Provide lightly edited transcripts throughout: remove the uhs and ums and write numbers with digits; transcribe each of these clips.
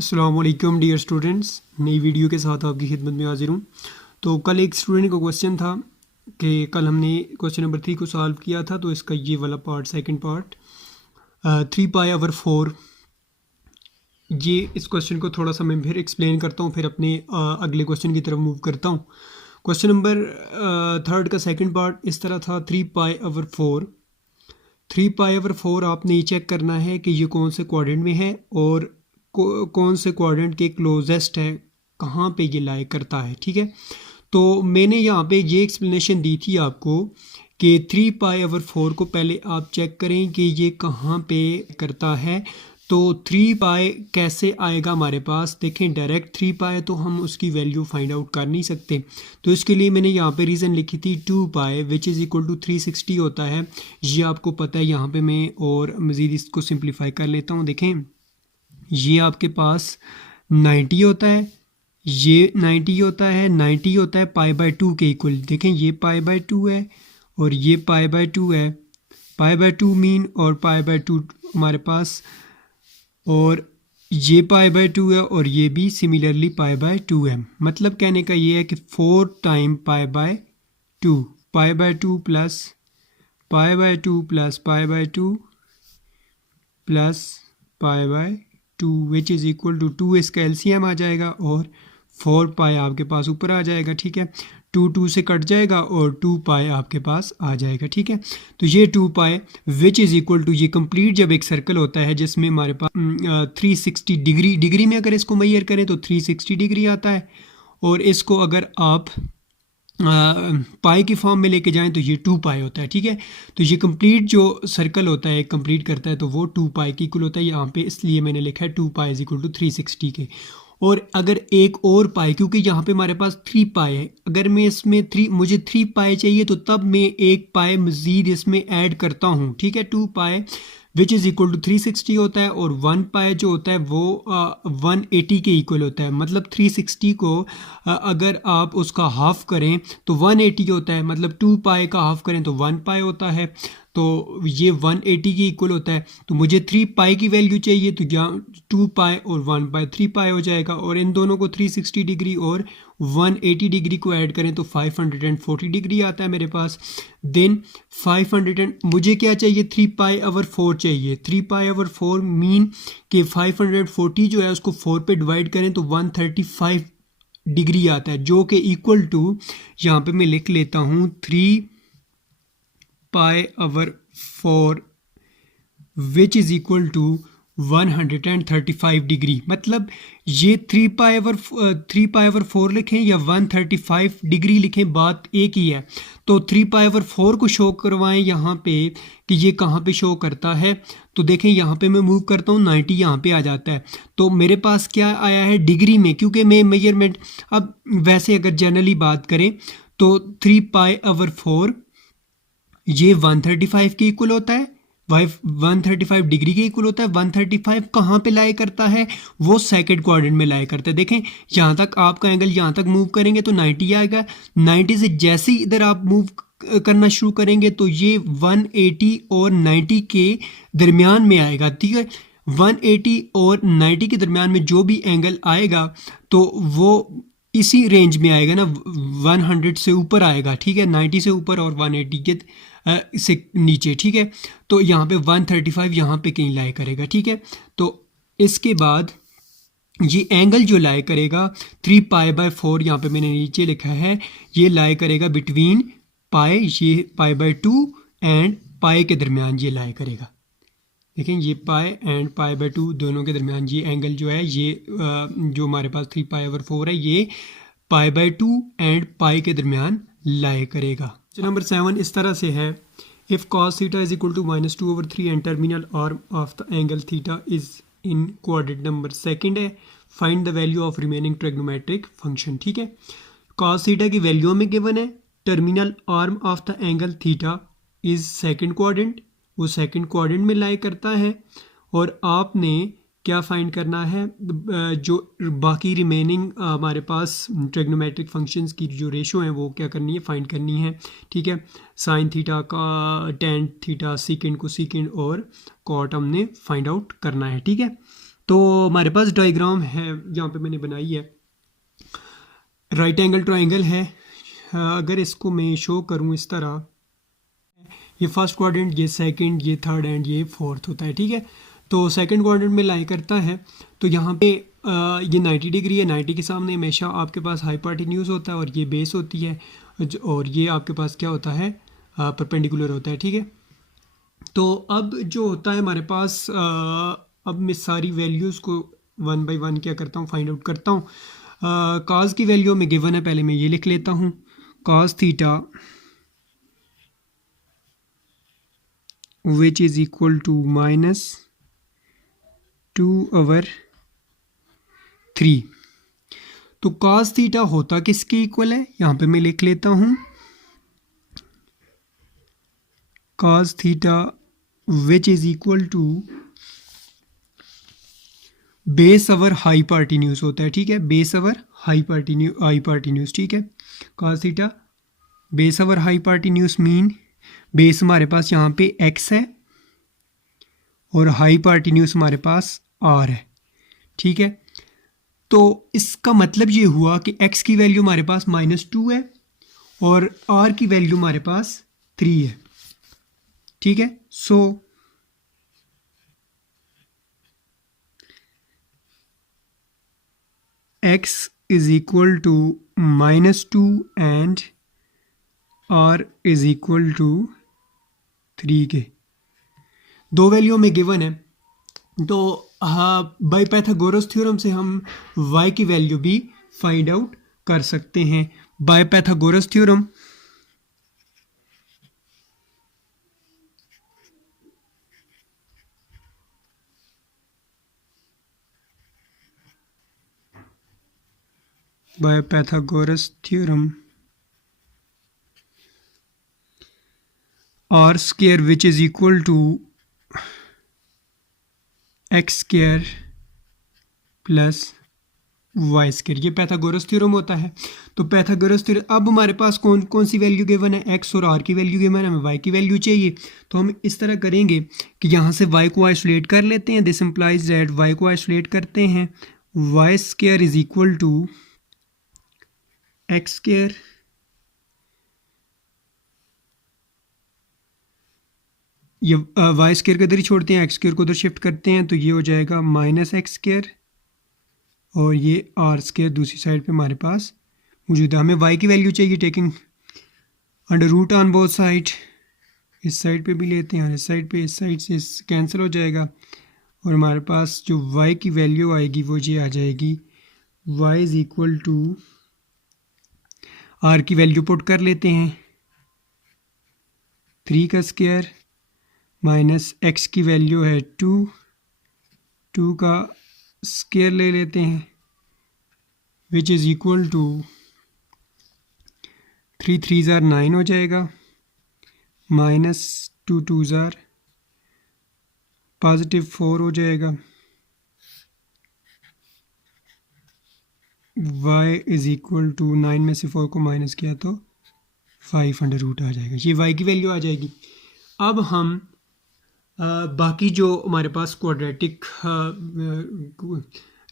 अस्सलाम वालेकुम dear students, नई वीडियो के साथ आपकी खिदमत में हाजिर हूँ। तो कल एक स्टूडेंट को क्वेश्चन था कि कल हमने क्वेश्चन नंबर 3 को सॉल्व किया था, तो इसका ये वाला पार्ट, सेकंड पार्ट 3π/4। ये इस क्वेश्चन को थोड़ा सा मैं फिर एक्सप्लेन करता हूँ, फिर अपने अगले क्वेश्चन की तरफ मूव करता हूँ। क्वेश्चन नंबर थर्ड का सेकंड पार्ट इस तरह था 3π/4। 3π/4 आपने ये चेक करना है कि ये कौन से क्वाड्रेंट में है और कौन से क्वाड्रेंट के क्लोजेस्ट है, कहाँ पे ये लाई करता है। ठीक है, तो मैंने यहाँ पे ये एक्सप्लेनेशन दी थी आपको कि 3π/4 को पहले आप चेक करें कि ये कहाँ पे करता है। तो 3π कैसे आएगा हमारे पास, देखें डायरेक्ट 3π तो हम उसकी वैल्यू फाइंड आउट कर नहीं सकते। तो इसके लिए मैंने यहाँ पे रीज़न लिखी थी 2π विच इज़ इक्वल टू 360 होता है। ये आपको पता है। यहाँ पे मैं और मज़ीद इसको सिंप्लीफाई कर लेता हूँ। देखें ये आपके पास 90 होता है, ये 90 होता है, 90 होता है π/2 के इक्वल। देखें ये π/2 है और ये π/2 है। π/2 मीन और π/2 हमारे पास, और ये π/2 है और ये भी सिमिलरली π/2 है। मतलब कहने का ये है कि 4 time π/2, π/2 plus π/2 plus π/2 plus π/2 which is equal to 2, इसका एलसीएम आ जाएगा और 4π आपके पास ऊपर आ जाएगा। ठीक है, 2 से कट जाएगा और 2π आपके पास आ जाएगा। ठीक है, तो ये 2π विच इज़ इक्वल टू, ये कंप्लीट जब एक सर्कल होता है जिसमें हमारे पास 360 डिग्री में अगर इसको मेजर करें तो 360 डिग्री आता है, और इसको अगर आप पाई की फॉर्म में लेके जाएं तो ये 2π होता है। ठीक है, तो ये कंप्लीट जो सर्कल होता है कंप्लीट करता है तो वो 2π की इक्वल होता है यहाँ पे, इसलिए मैंने लिखा है 2π इज इक्वल टू 360 के। और अगर एक और पाई, क्योंकि यहाँ पे हमारे पास 3π है, अगर मैं इसमें मुझे 3π चाहिए तो तब मैं एक पाई मज़ीद इसमें ऐड करता हूँ। ठीक है, 2π विच इज़ इक्वल टू 360 होता है, और 1π जो होता है वो 180 के इक्वल होता है। मतलब 360 को अगर आप उसका हाफ करें तो 180 होता है, मतलब 2π का हाफ करें तो 1π होता है, तो ये 180 के इक्वल होता है। तो मुझे 3π की वैल्यू चाहिए, तो यहाँ 2π और 1π 3π हो जाएगा, और इन दोनों को 360 डिग्री और 180 डिग्री को ऐड करें तो 540 डिग्री आता है मेरे पास। देन 500 मुझे क्या चाहिए, 3π/4 चाहिए। 3π/4 मीन कि 540 जो है उसको 4 पे डिवाइड करें तो 135 डिग्री आता है, जो कि इक्वल टू, यहाँ पे मैं लिख लेता हूँ 3π/4 which is equal to 135 degree. मतलब ये 3π/4 लिखें या 135 डिग्री लिखें, बात एक ही है। तो 3π/4 को शो करवाएं यहाँ पे कि ये कहाँ पे शो करता है। तो देखें यहाँ पे मैं मूव करता हूँ, 90 यहाँ पे आ जाता है। तो मेरे पास क्या आया है डिग्री में, क्योंकि मैं मेजरमेंट, अब वैसे अगर जनरली बात करें तो 3π/4 ये 135 के इक्वल होता है, 135 डिग्री के इक्वल होता है। 135 कहाँ पे लाई करता है, वो सेकंड क्वाड्रेंट में लाई करता है। देखें यहाँ तक आपका एंगल यहाँ तक मूव करेंगे तो 90 आएगा। 90 से जैसे ही इधर आप मूव करना शुरू करेंगे तो ये 180 और 90 के दरमियान में आएगा। ठीक है, 180 और 90 के दरमियान में जो भी एंगल आएगा तो वो इसी रेंज में आएगा ना, 100 से ऊपर आएगा। ठीक है, 90 से ऊपर और 180 के से नीचे। ठीक है, तो यहाँ पे 135 यहाँ पे कहीं लाई करेगा। ठीक है, तो इसके बाद ये एंगल जो लाई करेगा 3π/4, यहाँ पे मैंने नीचे लिखा है, ये लाई करेगा बिटवीन पाई, ये π/2 एंड पाई के दरमियान ये लाई करेगा। देखें ये पाई एंड π/2 दोनों के दरमियान ये एंगल जो है, ये जो हमारे पास 3π/4 है, ये π/2 एंड पाई के दरमियान लाई करेगा। नंबर 7 इस तरह से है, if cos theta is equal to -2/3 and terminal arm of the angle theta is in quadrant number second है, find the value of remaining trigonometric function. ठीक है, cos थीटा की वैल्यू में गिवन है, terminal arm of the angle theta is second quadrant, वो second quadrant में lie करता है, और आपने क्या फाइंड करना है, जो बाकी रिमेनिंग हमारे पास ट्रिग्नोमेट्रिक फंक्शंस की जो रेशो हैं वो क्या करनी है, फाइंड करनी है। ठीक है, साइन थीटा का, टेन थीटा, सीकेंड को सीकेंड और कॉट हमने फाइंड आउट करना है। ठीक है, तो हमारे पास डायग्राम है यहाँ पे मैंने बनाई है, राइट एंगल ट्राइंगल है। अगर इसको मैं शो करूँ इस तरह, ये फर्स्ट क्वाड्रेंट, ये सेकंड, ये थर्ड एंड ये फोर्थ होता है, ठीक है। तो सेकंड क्वाड्रेंट में लाई करता है, तो यहाँ पे ये 90 डिग्री है, 90 के सामने हमेशा आपके पास हाइपोटेन्यूज होता है और ये बेस होती है, और ये आपके पास क्या होता है, परपेंडिकुलर होता है, ठीक है। तो अब जो होता है हमारे पास, अब मैं सारी वैल्यूज़ को वन बाय वन क्या करता हूँ, फाइंड आउट करता हूँ। काज की वैल्यू में गिवन है, पहले मैं ये लिख लेता हूँ, cos theta which is equal to -2/3। तो काज थीटा होता किसके इक्वल है, यहाँ पे मैं लिख लेता हूँ, cos theta which is equal to base over hypotenuse होता है, ठीक है, बेस अवर हाइपोटेन्यूज, ठीक है। Cos theta base over hypotenuse mean base हमारे पास यहाँ पे x है और हाइपोटेन्यूज हमारे पास r है, ठीक है। तो इसका मतलब ये हुआ कि x की वैल्यू हमारे पास -2 है और r की वैल्यू हमारे पास 3 है, ठीक है। So x is equal to -2 and r is equal to 3 के दो वैल्यू में गिवन है। तो हाँ, बाय पाइथागोरस थ्योरम से हम y की वैल्यू भी फाइंड आउट कर सकते हैं। By Pythagoras theorem r square which is equal to x square plus y square, ये पाइथागोरस थ्योरम होता है। तो पाइथागोरस थ्योरम, अब हमारे पास कौन कौन सी वैल्यू गिवन है, x और r की वैल्यू गिवन है, हमें y की वैल्यू चाहिए। तो हम इस तरह करेंगे कि यहाँ से y को आइसोलेट कर लेते हैं, दिस इम्प्लाइज दैट y को आइसोलेट करते हैं, y square is equal to x square ये वाई स्क्वायर को इधर ही छोड़ते हैं, एक्स स्क्वायर को उधर शिफ्ट करते हैं, तो ये हो जाएगा -x स्क्वायर और ये आर स्क्वायर दूसरी साइड पे हमारे पास मौजूद है। हमें y की वैल्यू चाहिए, taking under root on both side, इस साइड पे भी लेते हैं और इस साइड पे, इस साइड से इस कैंसिल हो जाएगा और हमारे पास जो y की वैल्यू आएगी वो ये आ जाएगी, y is equal to, r की वैल्यू पुट कर लेते हैं 3 का स्क्वायर माइनस x की वैल्यू है 2 का स्क्वायर ले लेते हैं विच इज़ इक्वल टू 3 3 ज़ार 9 हो जाएगा, -2 2 ज़ार +4 हो जाएगा, y इज़ इक्वल टू 9 में से 4 को माइनस किया तो 5 अंडर रूट आ जाएगा, ये y की वैल्यू आ जाएगी। अब हम बाकी जो हमारे पास क्वाड्रेटिक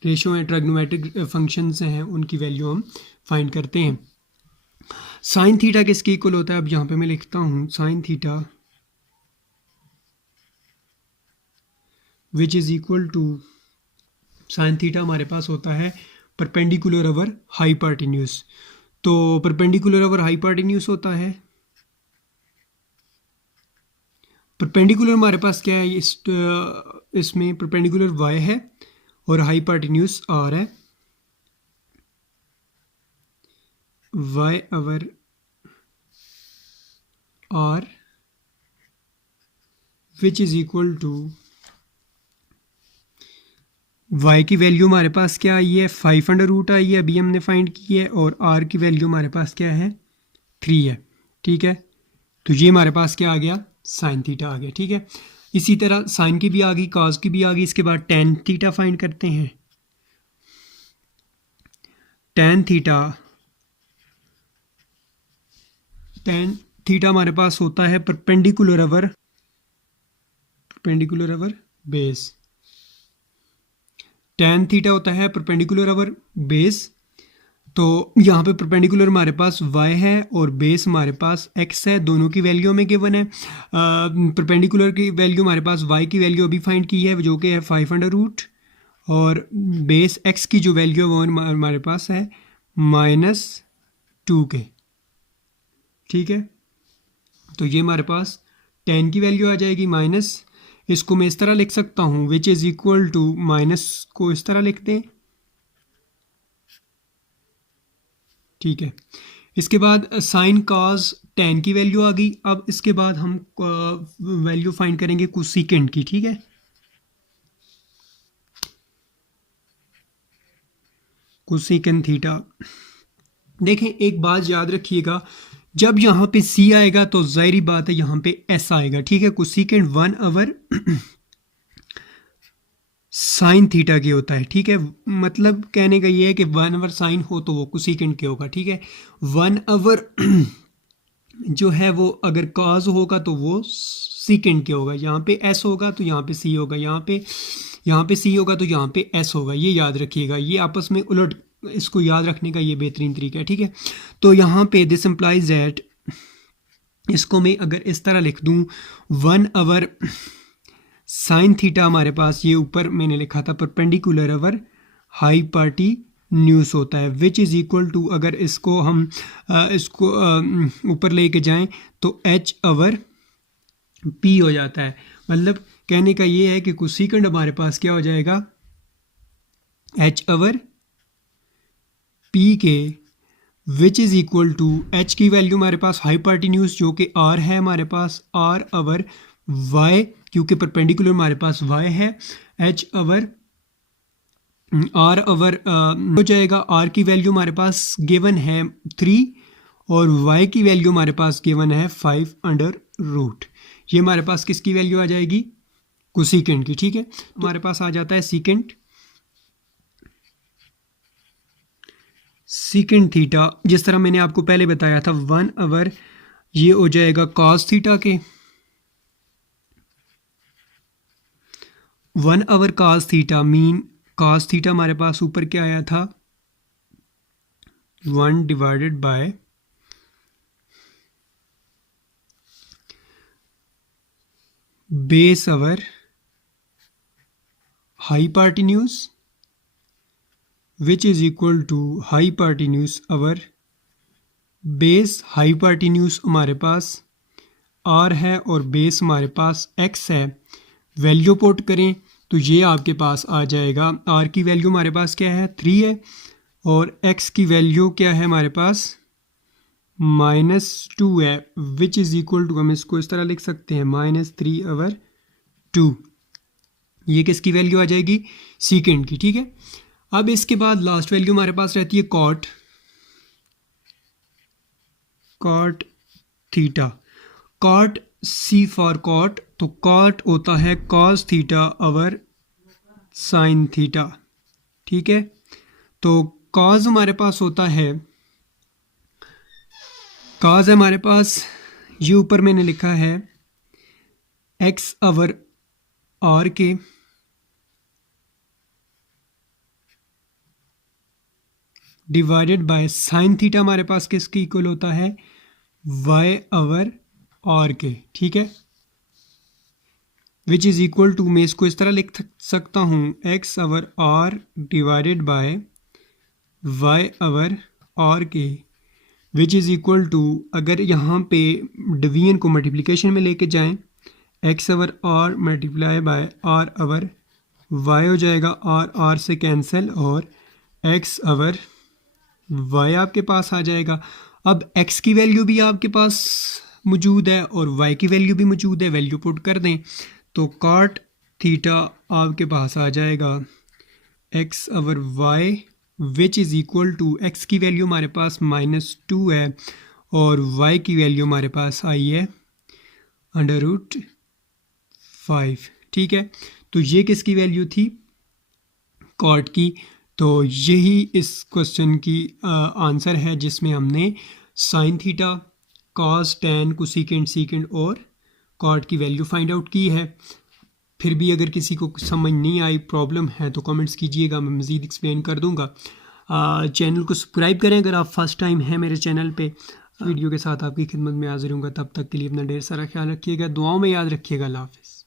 रेशो हैं, ट्रिग्नोमेट्रिक फंक्शंस हैं, उनकी वैल्यू हम फाइंड करते हैं। साइन थीटा किसके इक्वल होता है, अब यहाँ पे मैं लिखता हूँ sine theta which is equal to, sine theta हमारे पास होता है परपेंडिकुलर ओवर हाइपोटेन्यूज। तो परपेंडिकुलर ओवर हाइपोटेन्यूज होता है, परपेंडिकुलर हमारे पास क्या है, इसमें परपेंडिकुलर y है और हाइपोटेन्यूज r है, y over r which is equal to, y की वैल्यू हमारे पास क्या आई है, 5 अंडर रूट आई है, अभी हमने फाइंड की है, और r की वैल्यू हमारे पास क्या है, 3 है, ठीक है। तो ये हमारे पास क्या आ गया, साइन थीटा आ गया, ठीक है। इसी तरह साइन की भी आ गई, कॉस की भी आ गई, इसके बाद टेन थीटा फाइंड करते हैं। टेन थीटा हमारे पास होता है perpendicular over base. tan theta होता है परपेंडिकुलर ओवर बेस। तो यहाँ पे परपेंडिकुलर हमारे पास y है और बेस हमारे पास x है, दोनों की वैल्यू हमें गिवन है। परपेंडिकुलर की वैल्यू हमारे पास y की वैल्यू अभी फाइंड की है जो कि है 5 और बेस x की जो वैल्यू है वो हमारे पास है -2 के। ठीक है, तो ये हमारे पास tan की वैल्यू आ जाएगी माइनस, इसको मैं इस तरह लिख सकता हूँ which is equal to, minus को इस तरह लिखते हैं। ठीक है, इसके बाद साइन कॉस tan की वैल्यू आ गई। अब इसके बाद हम वैल्यू फाइंड करेंगे कोसेकेंट की। ठीक है, कोसेकेंट थीटा। देखें एक बात याद रखिएगा, जब यहाँ पे c आएगा तो जाहिर बात है यहाँ पे s आएगा। ठीक है, कोसेकेंट 1/, साइन थीटा के होता है। ठीक है, मतलब कहने का ये है कि 1/, साइन हो तो वो कोसेकेंट के होगा। ठीक है, 1/, जो है वो अगर कॉज होगा तो वो सीकेंट के होगा। यहाँ पे s होगा तो यहाँ पे c होगा, यहाँ पे c होगा तो यहाँ पे s होगा। ये याद रखिएगा, ये आपस में उलट, इसको याद रखने का ये बेहतरीन तरीका है। ठीक है, तो यहाँ पे दिस इम्प्लाइज दैट, इसको मैं अगर इस तरह लिख दूँ 1/, साइन थीटा हमारे पास ये ऊपर मैंने लिखा था परपेंडिकुलर ओवर हाइपोटेन्यूज होता है, विच इज़ इक्वल टू, अगर इसको हम इसको ऊपर लेके जाएं तो h/p हो जाता है। मतलब कहने का ये है कि कोसेकेंट हमारे पास क्या हो जाएगा, h/p के, which is equal to, h की वैल्यू हमारे पास हाइपोटेन्यूज जो कि r है हमारे पास, r/y, क्योंकि परपेंडिकुलर हमारे पास y है, h/r हो जाएगा। r की वैल्यू हमारे पास गिवन है 3 और y की वैल्यू हमारे पास गिवन है 5√। ये हमारे पास किसकी वैल्यू आ जाएगी, कोसेकेंट की। ठीक है, तो हमारे पास आ जाता है सीकेंट थीटा, जिस तरह मैंने आपको पहले बताया था 1/, ये हो जाएगा कॉस थीटा के, 1/, cos theta, mean cos theta हमारे पास ऊपर क्या आया था 1/, base over hypotenuse, which is equal to hypotenuse over base. Hypotenuse हमारे पास r है और बेस हमारे पास x है। वैल्यू पुट करें तो ये आपके पास आ जाएगा, r की वैल्यू हमारे पास क्या है 3 है और x की वैल्यू क्या है हमारे पास -2 है, विच इज़ इक्वल टू, हम इसको इस तरह लिख सकते हैं -3/2। ये किसकी वैल्यू आ जाएगी, सीकेंट की। ठीक है, अब इसके बाद लास्ट वैल्यू हमारे पास रहती है cot theta, cot C for cot, तो कॉट होता है cos theta over sine theta. ठीक है, तो कॉस हमारे पास होता है, कॉस है हमारे पास, ये ऊपर मैंने लिखा है x/r के, डिवाइडेड बाय साइन थीटा हमारे पास किसके इक्वल होता है y/r के। ठीक है, विच इज़ इक्वल टू, मैं इसको इस तरह लिख सकता हूँ x/r डिवाइडेड बाय y/r के, विच इज़ इक्वल टू, अगर यहाँ पे डिवीजन को मल्टीप्लिकेशन में लेके जाएं, x/r मल्टीप्लाई बाय r/y हो जाएगा, r से कैंसिल और x/y आपके पास आ जाएगा। अब x की वैल्यू भी आपके पास मौजूद है और y की वैल्यू भी मौजूद है, वैल्यू पुट कर दें तो कॉट थीटा आपके पास आ जाएगा x/y, which is equal to, x की वैल्यू हमारे पास -2 है और y की वैल्यू हमारे पास आई है √5। ठीक है, तो ये किसकी वैल्यू थी, कॉट की। तो यही इस क्वेश्चन की आंसर है, जिसमें हमने sine theta, cos, tan, cosecant, secant और कॉट की वैल्यू फाइंड आउट की है। फिर भी अगर किसी को कुछ समझ नहीं आई, प्रॉब्लम है, तो कमेंट्स कीजिएगा, मैं मज़ीद एक्सप्लेन कर दूंगा। चैनल को सब्सक्राइब करें अगर आप फर्स्ट टाइम हैं मेरे चैनल पे। वीडियो के साथ आपकी खिदमत में हाजिर हूँगा। तब तक के लिए अपना ढेर सारा ख्याल रखिएगा, दुआओं में याद रखिएगा। अल्लाह हाफ़िज़।